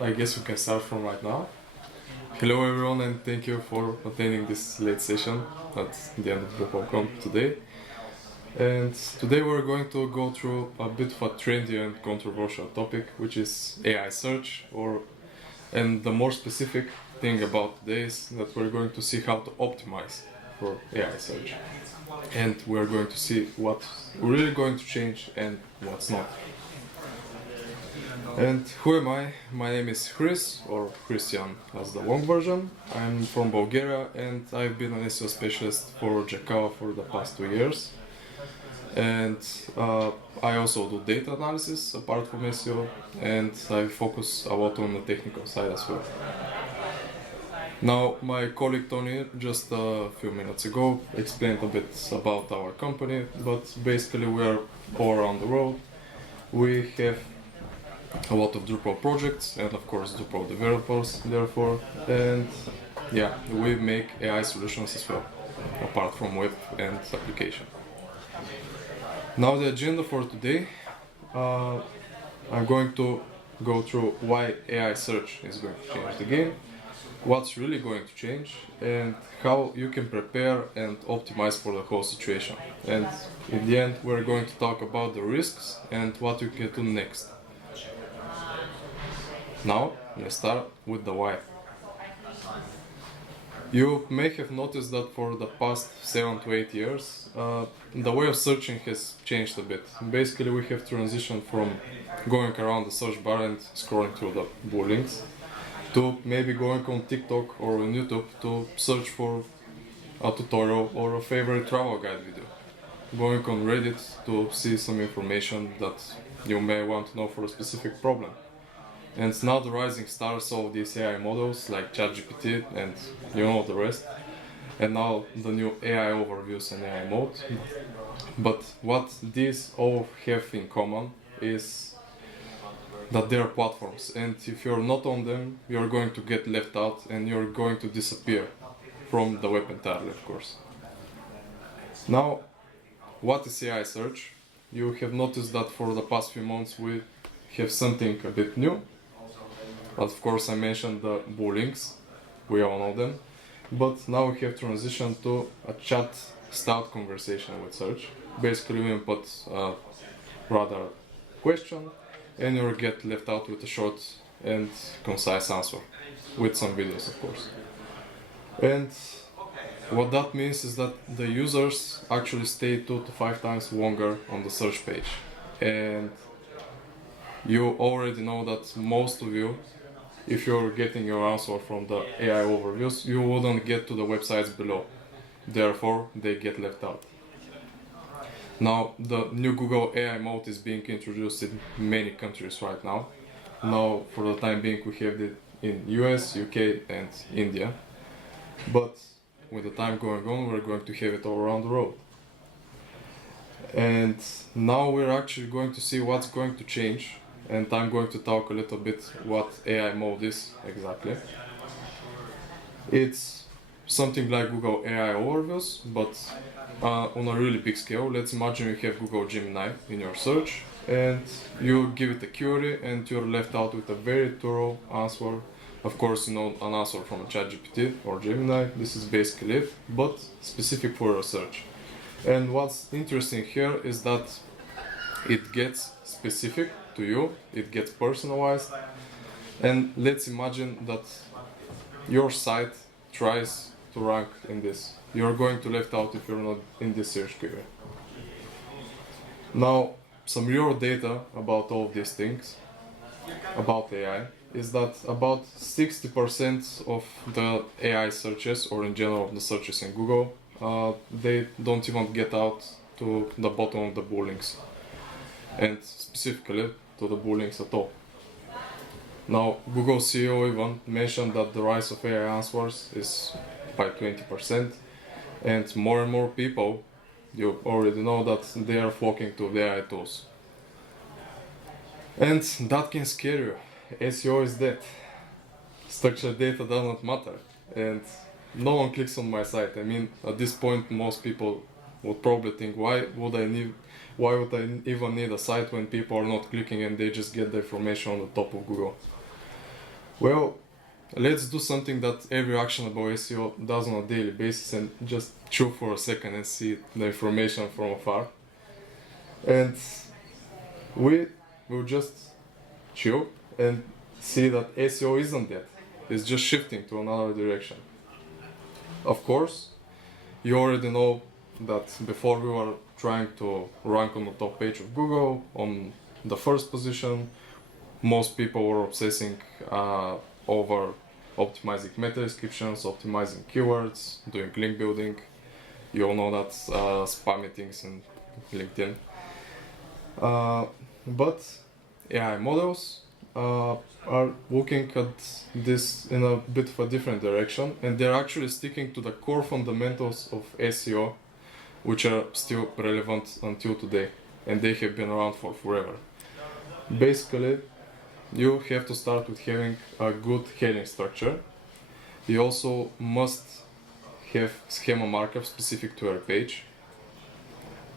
I guess we can start from right now. Hello everyone and thank you for attending this late session at the end of Drupal.conf today. And today we're going to go through a bit of a trendy and controversial topic, which is AI search, and the more specific thing about today is that we're going to see how to optimize for AI search. And we're going to see what's really going to change and what's not. And who am I? My name is Hris, or Hristiyan as the long version. I'm from Bulgaria and I've been an SEO specialist for Jacava for the past 2 years. And I also do data analysis apart from SEO, and I focus a lot on the technical side as well. Now, my colleague Tony just a few minutes ago explained a bit about our company, but basically we are all around the world. We have a lot of Drupal projects and of course Drupal developers therefore, and yeah, we make AI solutions as well, apart from web and application. Now the agenda for today, I'm going to go through why AI search is going to change the game, what's really going to change, and how you can prepare and optimize for the whole situation. And in the end we're going to talk about the risks and what you can do next. Now, let's start with the why. You may have noticed that for the past 7 to 8 years, the way of searching has changed a bit. Basically, we have transitioned from going around the search bar and scrolling through the blue links to maybe going on TikTok or on YouTube to search for a tutorial or a favorite travel guide video. Going on Reddit to see some information that you may want to know for a specific problem. And now the rising stars of these AI models like ChatGPT and you know the rest. And now the new AI overviews and AI mode. But what these all have in common is that they are platforms, and if you're not on them, you're going to get left out and you're going to disappear from the web entirely, of course. Now, what is AI search? You have noticed that for the past few months we have something a bit new. Of course, I mentioned the blue links, we all know them, but now we have transitioned to a chat-style conversation with search. Basically, we input a rather question, and you'll get left out with a short and concise answer, with some videos, of course. And what that means is that the users actually stay 2 to 5 times longer on the search page. And you already know that most of you, if you're getting your answer from the AI overviews, you wouldn't get to the websites below. Therefore, they get left out. Now, the new Google AI mode is being introduced in many countries right now. Now, for the time being, we have it in US, UK and India. But with the time going on, we're going to have it all around the world. And now we're actually going to see what's going to change. And I'm going to talk a little bit what AI mode is exactly. It's something like Google AI overviews, but on a really big scale. Let's imagine you have Google Gemini in your search and you give it a query and you're left out with a very thorough answer. Of course, you know, an answer from ChatGPT or Gemini. This is basically it, but specific for your search. And what's interesting here is that it gets specific to you, it gets personalized, and let's imagine that your site tries to rank in this. You're going to left out if you're not in this search query. Now, some real data about all of these things, about AI, is that about 60% of the AI searches, or in general the searches in Google, they don't even get out to the bottom of the blue links, and specifically to the blue links at all. Now, Google CEO even mentioned that the rise of AI answers is by 20%, and more people, you already know that they are flocking to the AI tools. And that can scare you. SEO is dead. Structured data doesn't matter, and no one clicks on my site. I mean, at this point, most people would probably think, why would I even need a site when people are not clicking and they just get the information on the top of Google? Well, let's do something that every actionable SEO does on a daily basis and just chill for a second and see the information from afar. And we will just chill and see that SEO isn't dead. It's just shifting to another direction. Of course, you already know that before we were trying to rank on the top page of Google, on the first position, most people were obsessing over optimizing meta descriptions, optimizing keywords, doing link building. You all know that spammy things in LinkedIn. But AI models are looking at this in a bit of a different direction, and they're actually sticking to the core fundamentals of SEO, which are still relevant until today, and they have been around for forever. Basically, you have to start with having a good heading structure. You also must have schema markup specific to your page.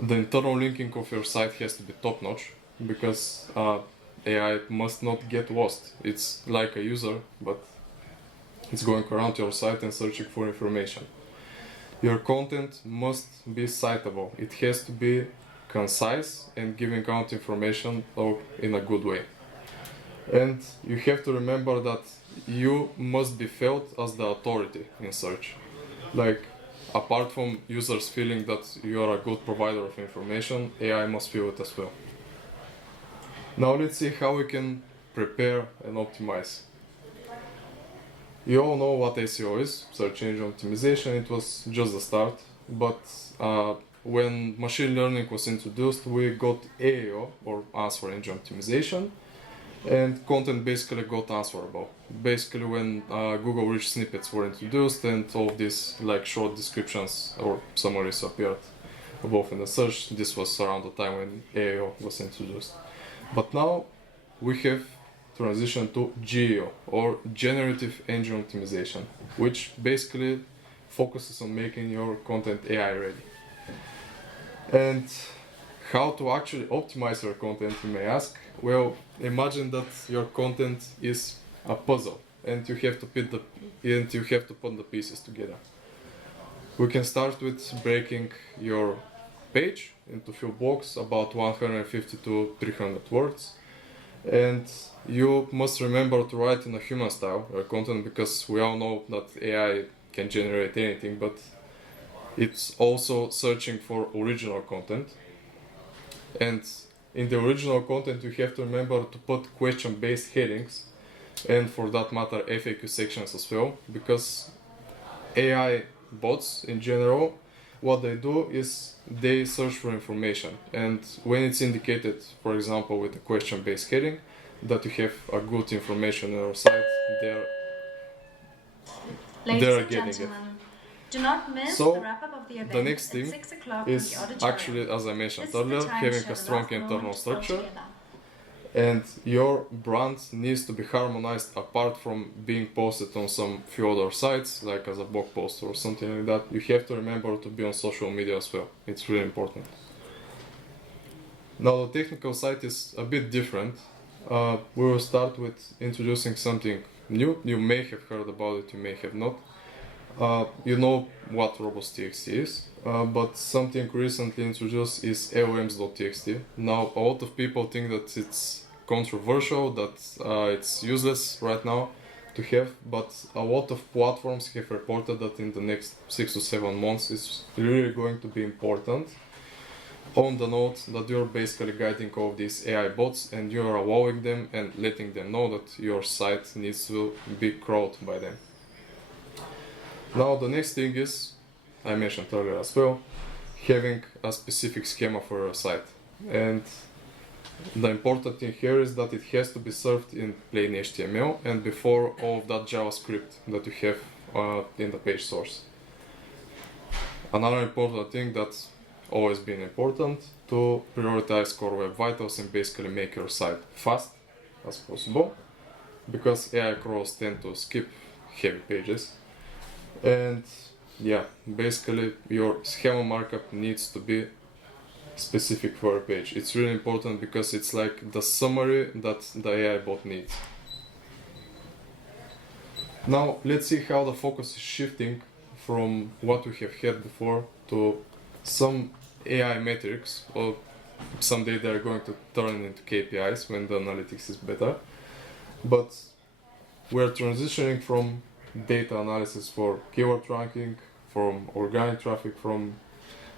The internal linking of your site has to be top-notch, because AI must not get lost. It's like a user, but it's going around your site and searching for information. Your content must be citable. It has to be concise and giving out information in a good way. And you have to remember that you must be felt as the authority in search. Like, apart from users feeling that you are a good provider of information, AI must feel it as well. Now let's see how we can prepare and optimize. You all know what SEO is, search engine optimization. It was just the start, but when machine learning was introduced, we got AEO, or answer engine optimization, and content basically got answerable. Basically, when Google rich snippets were introduced and all of these like short descriptions or summaries appeared above in the search, this was around the time when AEO was introduced. But now we have transitioned to GEO, or Generative Engine Optimization, which basically focuses on making your content AI ready. And how to actually optimize your content, you may ask? Well, imagine that your content is a puzzle and you have to put the pieces together. We can start with breaking your page into few blocks, about 150 to 300 words, and you must remember to write in a human style your content, because we all know that AI can generate anything, but it's also searching for original content. And in the original content you have to remember to put question-based headings, and for that matter FAQ sections as well, because AI bots in general, what they do is they search for information, and when it's indicated, for example with a question-based heading, that you have a good information on your site, they're getting it. Do not miss so the wrap-up of the event the next thing is actually, as I mentioned earlier, having a strong internal structure, and your brand needs to be harmonized apart from being posted on some few other sites, like as a blog post or something like that. You have to remember to be on social media as well. It's really important. Now the technical side is a bit different. We will start with introducing something new. You may have heard about it, you may have not. You know what robots.txt is, but something recently introduced is LLMs.txt. Now a lot of people think that it's controversial, that it's useless right now to have, but a lot of platforms have reported that in the next 6 to 7 months it's really going to be important, on the note that you're basically guiding all these AI bots and you're allowing them and letting them know that your site needs to be crawled by them. Now the next thing is, I mentioned earlier as well, having a specific schema for your site. And the important thing here is that it has to be served in plain HTML and before all of that JavaScript that you have in the page source. Another important thing that's always been important, to prioritize core web vitals and basically make your site fast as possible, because AI crawlers tend to skip heavy pages. And yeah, basically your schema markup needs to be specific for a page. It's really important because it's like the summary that the AI bot needs. Now let's see how the focus is shifting from what we have had before to some AI metrics, or someday they're going to turn into KPIs when the analytics is better. But we're transitioning from data analysis for keyword ranking, from organic traffic, from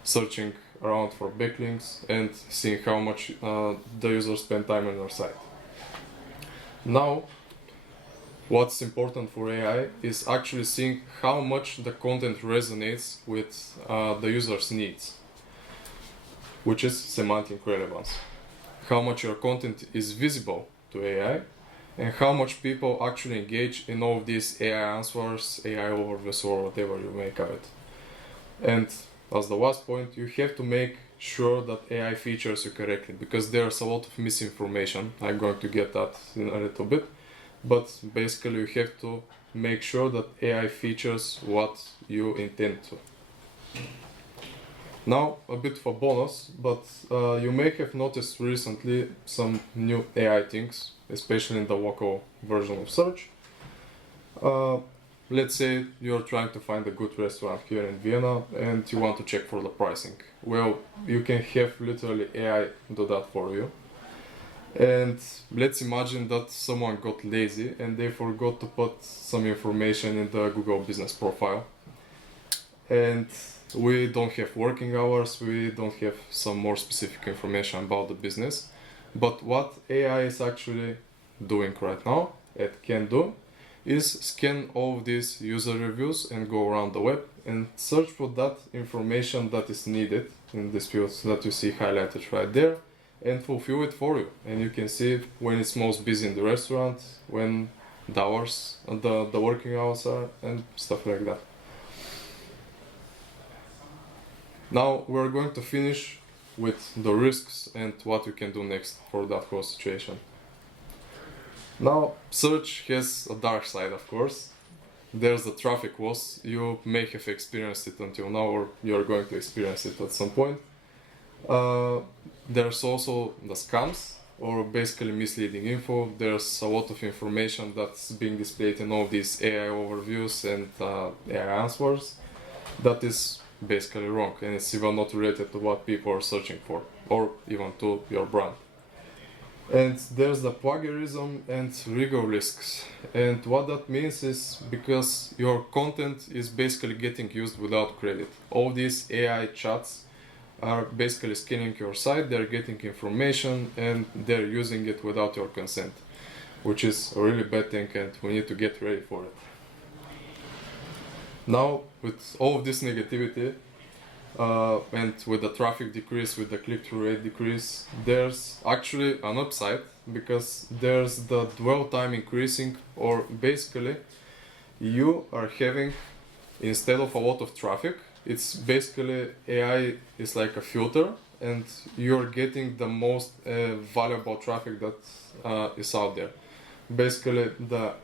searching around for backlinks, and seeing how much the users spend time on your site. Now, what's important for AI is actually seeing how much the content resonates with the user's needs, which is semantic relevance. How much your content is visible to AI, and how much people actually engage in all of these AI answers, AI overviews, or whatever you make of it. And as the last point, you have to make sure that AI features you correctly, because there's a lot of misinformation. I'm going to get that in a little bit, but basically you have to make sure that AI features what you intend to. Now, a bit of a bonus, but you may have noticed recently some new AI things, especially in the local version of search. Let's say you're trying to find a good restaurant here in Vienna and you want to check for the pricing. Well, you can have literally AI do that for you. And let's imagine that someone got lazy and they forgot to put some information in the Google business profile. And we don't have working hours, we don't have some more specific information about the business. But what AI is actually doing right now, it can do, is scan all of these user reviews and go around the web and search for that information that is needed in these fields that you see highlighted right there, and fulfill it for you. And you can see when it's most busy in the restaurant, when the hours, the working hours are, and stuff like that. Now we're going to finish with the risks and what you can do next for that whole situation. Now, search has a dark side, of course. There's the traffic loss. You may have experienced it until now, or you're going to experience it at some point. There's also the scams, or basically misleading info. There's a lot of information that's being displayed in all these AI overviews and AI answers that is basically wrong, and it's even not related to what people are searching for, or even to your brand. And there's the plagiarism and legal risks. And what that means is because your content is basically getting used without credit. All these AI chats are basically scanning your site, they're getting information, and they're using it without your consent, which is a really bad thing, and we need to get ready for it. Now, with all of this negativity, and with the traffic decrease, with the click-through rate decrease, there's actually an upside, because there's the dwell time increasing, or basically you are having, instead of a lot of traffic, it's basically AI is like a filter, and you're getting the most valuable traffic that is out there. Basically, the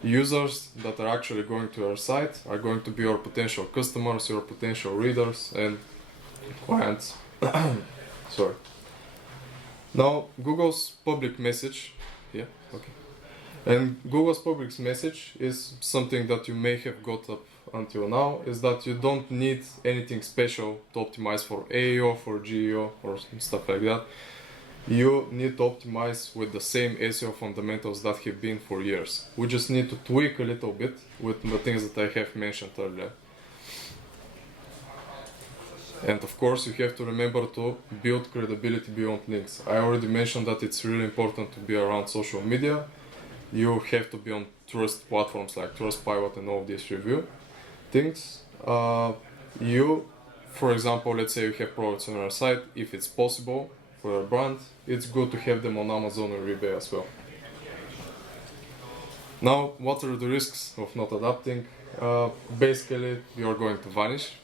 users that are actually going to your site are going to be your potential customers, your potential readers and clients. Sorry. Now, Google's public message, and Google's public message is something that you may have got up until now, is that you don't need anything special to optimize for AEO, for GEO, or stuff like that. You need to optimize with the same SEO fundamentals that have been for years. We just need to tweak a little bit with the things that I have mentioned earlier. And of course, you have to remember to build credibility beyond links. I already mentioned that it's really important to be around social media. You have to be on trust platforms like Trustpilot and all these review things. For example, let's say you have products on your site, if it's possible, for your brand, it's good to have them on Amazon or eBay as well. Now, what are the risks of not adapting? Basically, you're going to vanish.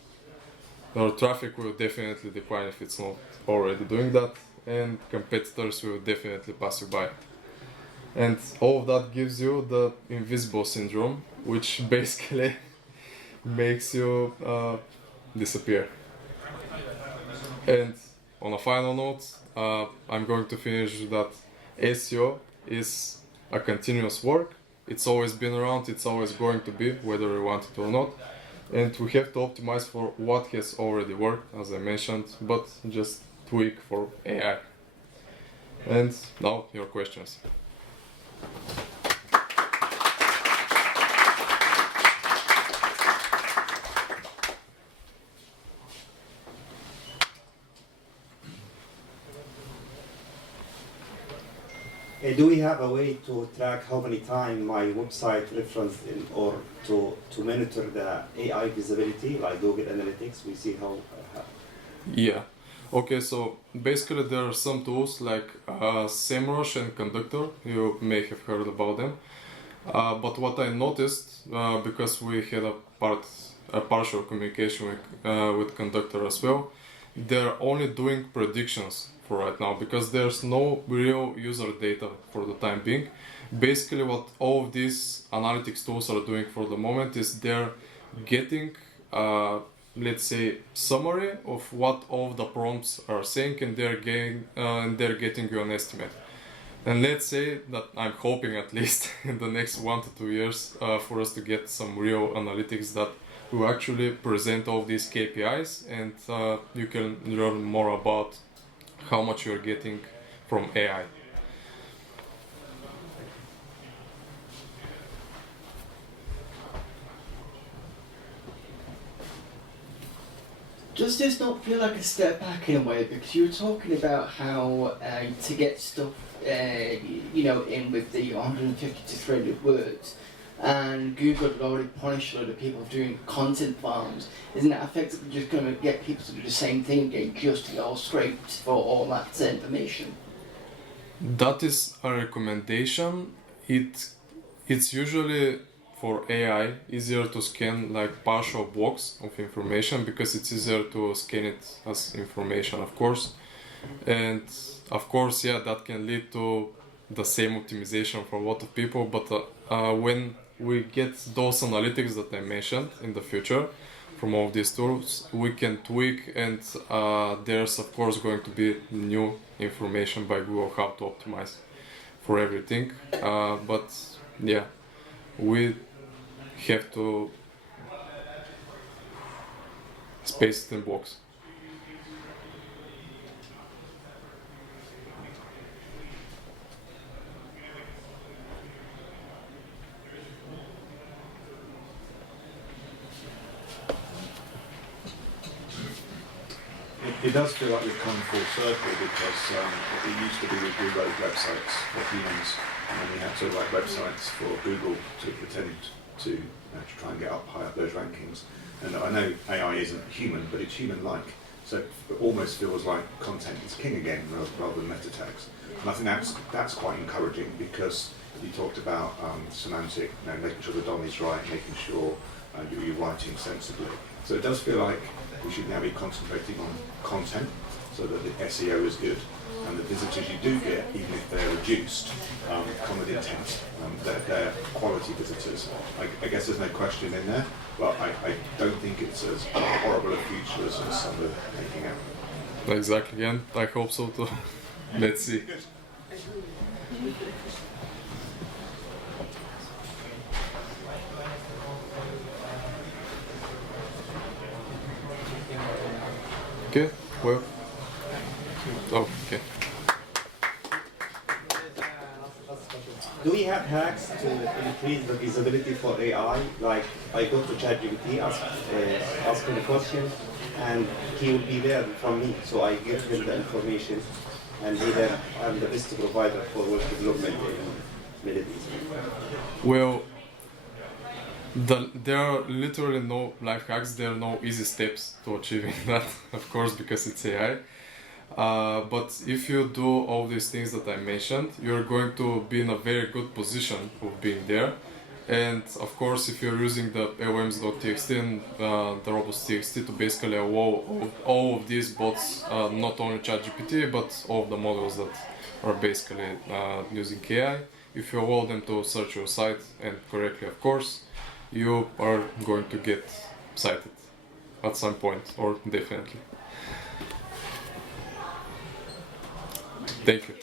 Your traffic will definitely decline if it's not already doing that, and competitors will definitely pass you by. And all of that gives you the invisible syndrome, which basically makes you disappear. And on a final note, I'm going to finish that SEO is a continuous work. It's always been around, it's always going to be, whether we want it or not. And we have to optimize for what has already worked, as I mentioned, but just tweak for AI. And now your questions. Do we have a way to track how many times my website referenced in, or to monitor the AI visibility, like Google Analytics? We see how. Yeah. Okay, so basically there are some tools like SEMrush and Conductor. You may have heard about them. But what I noticed, because we had a partial communication with Conductor as well, they're only doing predictions for right now because there's no real user data for the time being. Basically, what all of these analytics tools are doing for the moment is they're getting, let's say, summary of what all of the prompts are saying, and they're getting you an estimate. And let's say that I'm hoping at least in the next 1 to 2 years for us to get some real analytics that will actually present all these KPIs, and you can learn more about how much you're getting from AI. Does this not feel like a step back in a way? Because you were talking about how to get stuff, in with the 150 to 300 words, and Google had already punished a lot of people doing content farms. Isn't that effectively just going to get people to do the same thing again, just to all scraped for all that information? That is a recommendation. It's usually for AI easier to scan like partial blocks of information because it's easier to scan it as information, of course. And of course, yeah, that can lead to the same optimization for a lot of people. But when we get those analytics that I mentioned in the future from all of these tools, we can tweak, and there's of course going to be new information by Google how to optimize for everything. But yeah, we have to space it in blocks. It does feel like we've come full circle because it used to be we wrote websites for humans, and then we had to write websites for Google to pretend to try and get up high up those rankings. And I know AI isn't human, but it's human-like, so it almost feels like content is king again rather than meta tags. And I think that's quite encouraging because you talked about semantic, making sure the DOM is right, making sure you're writing sensibly. So it does feel like we should now be concentrating on content so that the SEO is good, and the visitors you do get, even if they're reduced, come with intent. They're quality visitors. I guess there's no question in there, but I don't think it's as horrible a future as some are making out. Exactly, and I hope so too. Let's see. Okay, well. Oh, okay. Do we have hacks to increase the visibility for AI? Like I go to ChatGPT, ask him a question, and he will be there from me. So I give him the information, and I'm the best provider for web development in Middle East. Well, there are literally no life hacks, there are no easy steps to achieving that, of course, because it's AI. But if you do all these things that I mentioned, you're going to be in a very good position of being there. And of course, if you're using the LMs.txt and the robots.txt to basically allow all of these bots, not only ChatGPT, but all of the models that are basically using AI, if you allow them to search your site, and correctly, of course, you are going to get cited at some point, or definitely. Thank you.